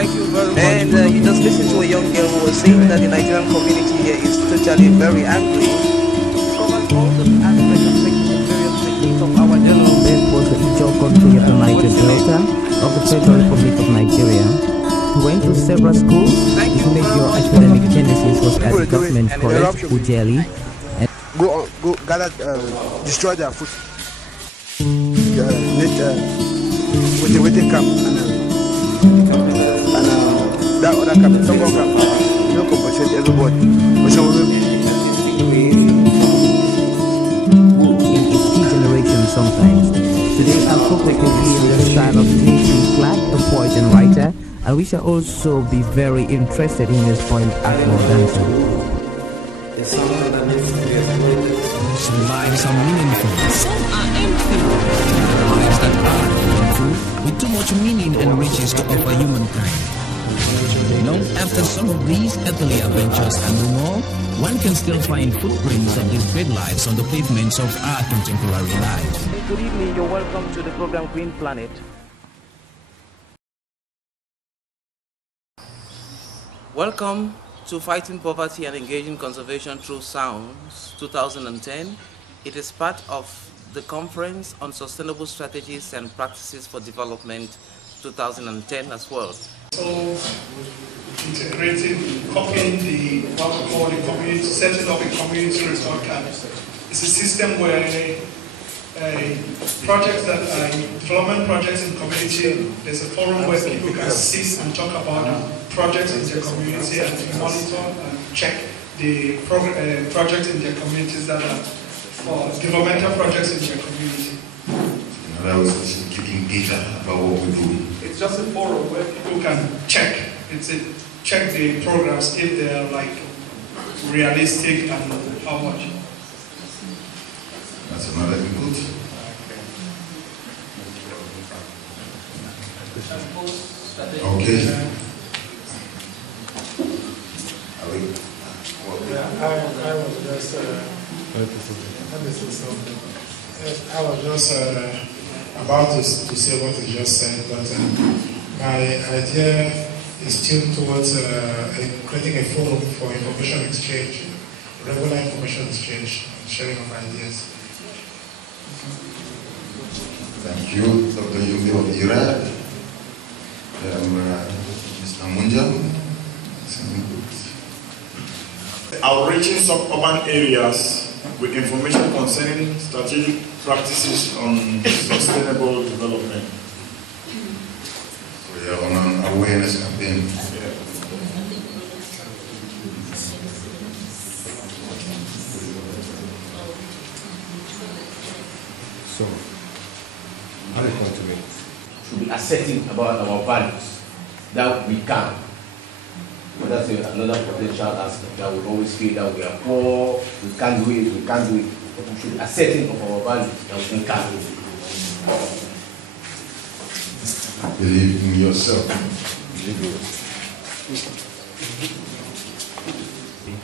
Thank you very much. And you just listened to a young girl who was saying that the Nigerian community here is totally very angry. It covers all the aspects and various techniques of our development. Was the Ijaw country of the Niger Delta of the Federal Republic of Nigeria. He went to several schools. His major academic genesis was at the government college, Ujeli. Go gather, destroy their food. With the camp and that other camp, don't go camp. You don't compensate everybody. But so in its key generation sometimes. Today I'll focus on the style of T.G. Clark, a poet and writer, and we shall also be very interested in his point Akmo dancing. Some lives are meaningful, some are empty. Lives that are meaningful, with too much meaning and riches to offer humankind. You know, after some of these earthly adventures and no more, one can still find footprints of these great lives on the pavements of our contemporary life. Good evening, you're welcome to the program Green Planet. Welcome to Fighting Poverty and Engaging Conservation Through Sounds 2010. It is part of the Conference on Sustainable Strategies and Practices for Development 2010 as well. So, integrating, copying what we call the community, setting up a community resort camp. It's a system where projects that are development projects in community, there's a forum where people can sit and talk about projects in their community and monitor and check the projects in their communities that are for developmental projects in their community. In other words, keeping data about what we do. It's just a forum where people can check. Check the programs if they are like realistic and how much. That's another input. Okay. I was just about to say what you just said, but my idea is still towards creating a forum for information exchange, regular information exchange, sharing of ideas. Thank you, Dr. Yumi of Iraq. Mr. Munja. Outreaching suburban areas with information concerning strategic practices on sustainable development. We are on an awareness campaign. So, how do you want to make? To be asserting about our values that we can. But that's another potential aspect that we always feel that we are poor, we can't do it, we can't do it. But we should be asserting of our values that we can do it. Believe in yourself.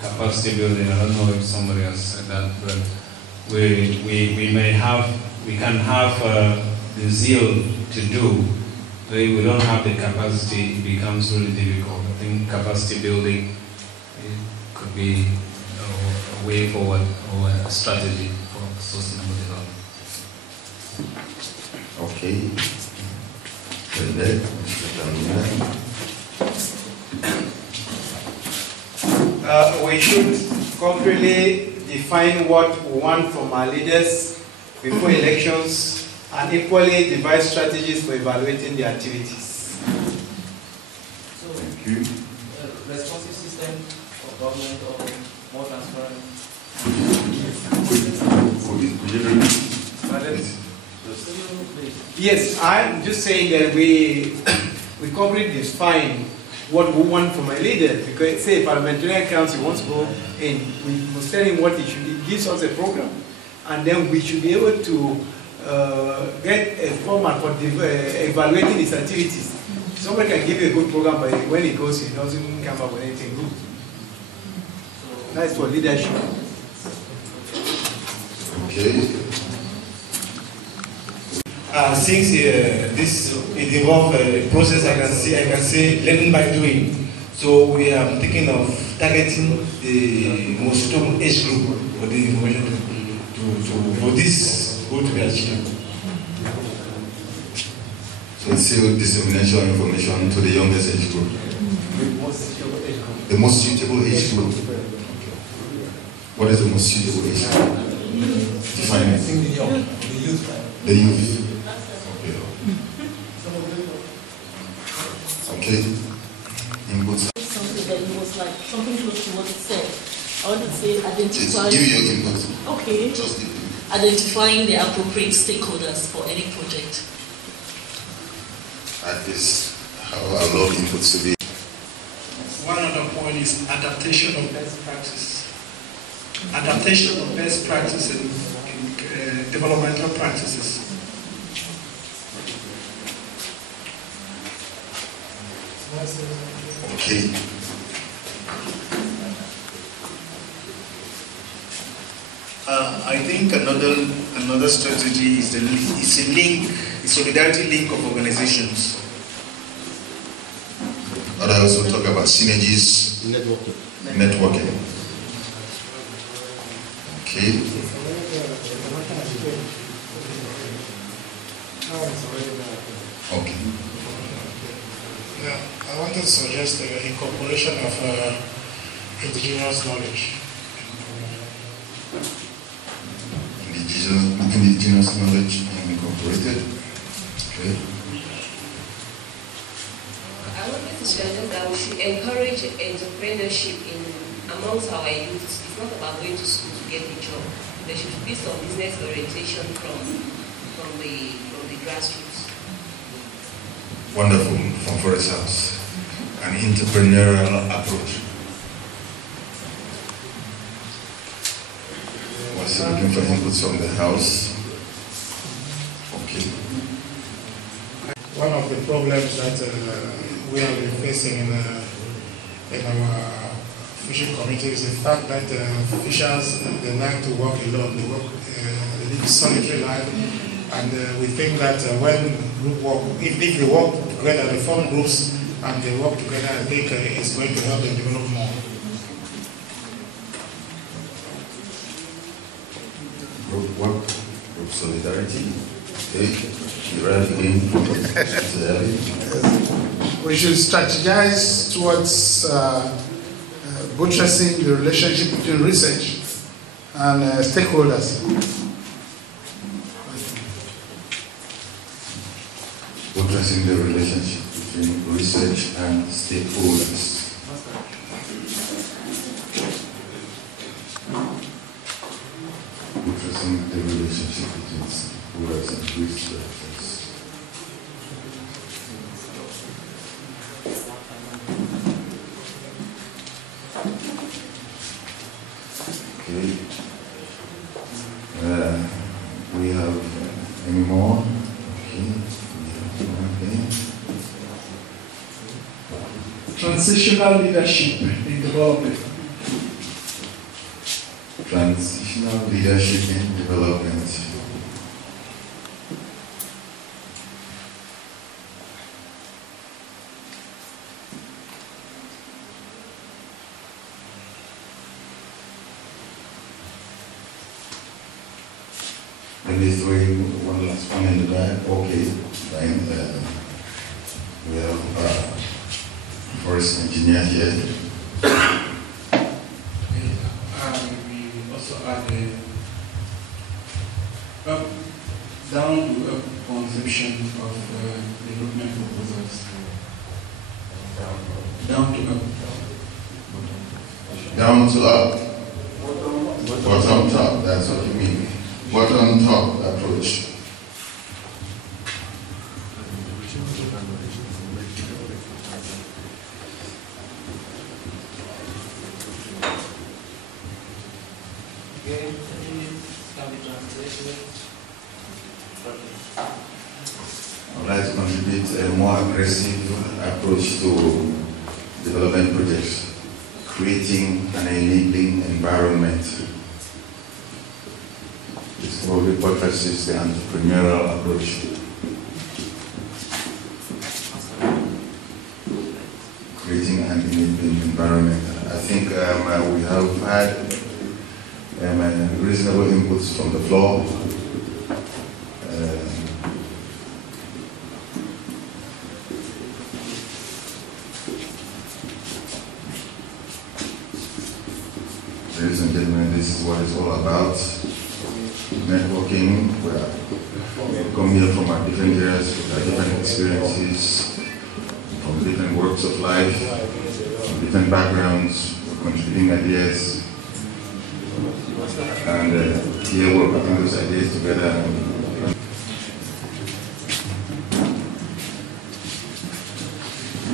Capacity building, I don't know if somebody has said that, but we can have the zeal to do, but if we don't have the capacity, it becomes really difficult. I think capacity building could be a way forward or a strategy for sustainable development. Okay. We should concretely define what we want from our leaders before elections and equally devise strategies for evaluating their activities. So, responsive system for government or more transparent? Yes, I'm just saying that we concretely define what we want from a leader. Because say parliamentarian council wants to go in, we must tell him what he should. It gives us a program, and then we should be able to get a format for evaluating his activities. Somebody can give you a good program, but when he goes, he doesn't come up with anything good. So that's for leadership. Okay. since this it involves a process, I can say learning by doing. So we are thinking of targeting the most suitable age group for the information for this goal to be achieved. So it's still dissemination of information to the youngest age group. The most suitable age group. What is the most suitable age group? Define it. The youth. Okay. Inputs. Something that was like something close to what it said. I want to say identify. Give your input. Okay. Just give it. Identifying the appropriate stakeholders for any project. That is how I love inputs to be. One other point is adaptation of best practices. Adaptation of best practices in developmental practices. Okay. I think another strategy is a link, a solidarity link of organizations. But I also talk about synergies, networking. Okay. Okay. Yeah, I want to suggest the incorporation of indigenous knowledge. Indigenous knowledge incorporated. Okay. I wanted to suggest that we should encourage entrepreneurship amongst our youth. It's not about going to school to get a job. There should be some business orientation from the grassroots. Wonderful, from Forest House. An entrepreneurial approach. Was looking for inputs from the house. Okay. One of the problems that we have been facing in our fishing community is the fact that fishers, they like to work alone. They live a solitary life, and we think that when group work, if they work together, they form groups and they work together, I think it's going to help them develop more. Group work, group solidarity. Okay. You're right again. We should strategize towards buttressing the relationship between research and stakeholders. Buttressing the relationship between research and stakeholders. Buttressing the relationship between stakeholders and researchers. Okay. We have any more? Okay. Transitional leadership in development. Transitional leadership in development. Let me throw in one last one in the back. Okay, fine. We have forest engineer here. We also add a down-to-earth conception of development proposals. Down-to-earth. Down to up. Bottom top, that's what you mean. Bottom top approach. I would like to contribute a more aggressive approach to development projects, creating an enabling environment. This probably buttresses the entrepreneurial approach. and enabling environment. I think we have had reasonable inputs from the floor. Ladies and gentlemen, this is what it's all about. Networking, where we come here from our different areas, with our different experiences, from different walks of life, from different backgrounds, we're contributing ideas. And here we're putting those ideas together.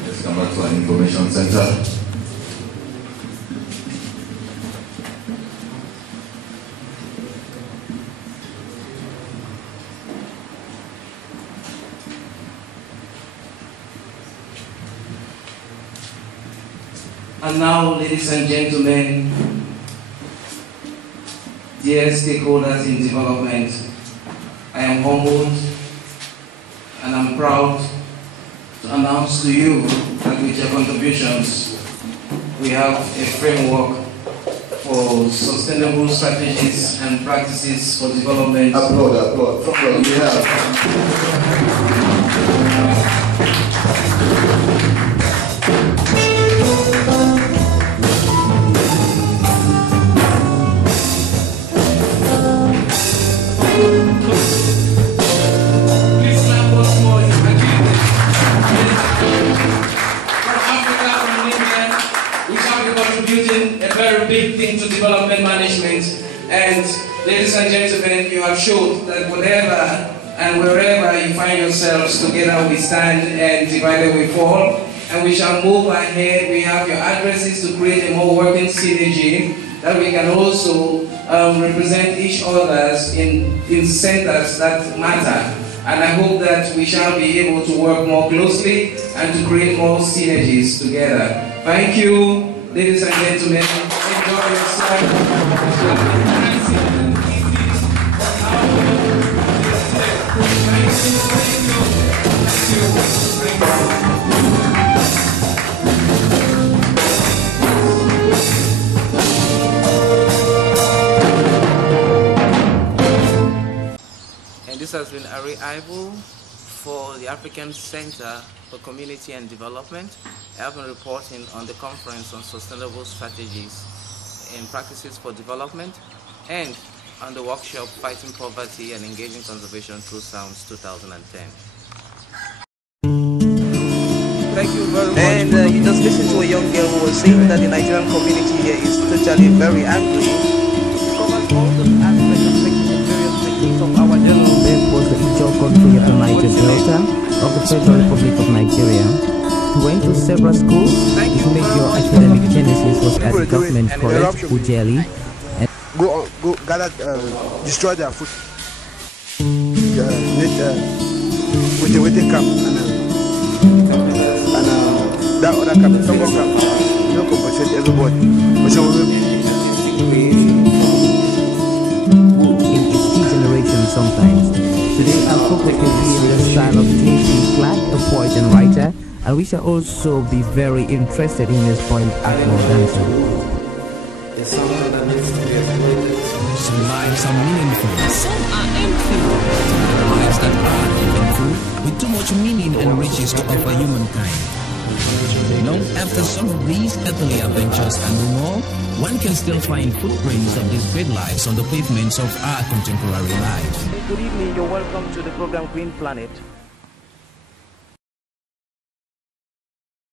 Let's come back to our information center. And now, ladies and gentlemen, dear stakeholders in development, I am humbled and I'm proud to announce to you that with your contributions, we have a framework for sustainable strategies and practices for development. Applaud. Contributing a very big thing to development management, and ladies and gentlemen, you have showed that whatever and wherever you find yourselves, together we stand and divided we fall, and we shall move ahead. We have your addresses to create a more working synergy that we can also represent each others in centers that matter, and I hope that we shall be able to work more closely and to create more synergies together. Thank you. Ladies and gentlemen, enjoy yourself. And this has been Arrey for the African Center for Community and Development. I have been reporting on the conference on sustainable strategies and practices for development, and on the workshop Fighting Poverty and Engaging Conservation Through Sounds 2010. Thank you very much. And you just listened to a young girl who was saying that the Nigerian community here is totally very angry. It covers all the aspects of various techniques of our general. This was the Ijaw country of the Niger Delta of the Federal Republic of Nigeria. He went to several schools. His major academic genesis was at the government college, Ujeli. Go gather, destroy their food. With the camp and that other camp, Mbongaya camp, you compensate everybody. In its key generation sometimes. Today our focus will be in the style of K.C. Clark, a poet and writer, and we shall also be very interested in his poem Akmo Dancer. It's something that needs to be exploited. Some lives are meaningful. Some are empty. Lives that are meaningful, with too much meaning and riches to offer humankind. You know, after some of these earthly adventures and more, one can still find footprints of these great lives on the pavements of our contemporary life. Good evening, you're welcome to the program Green Planet.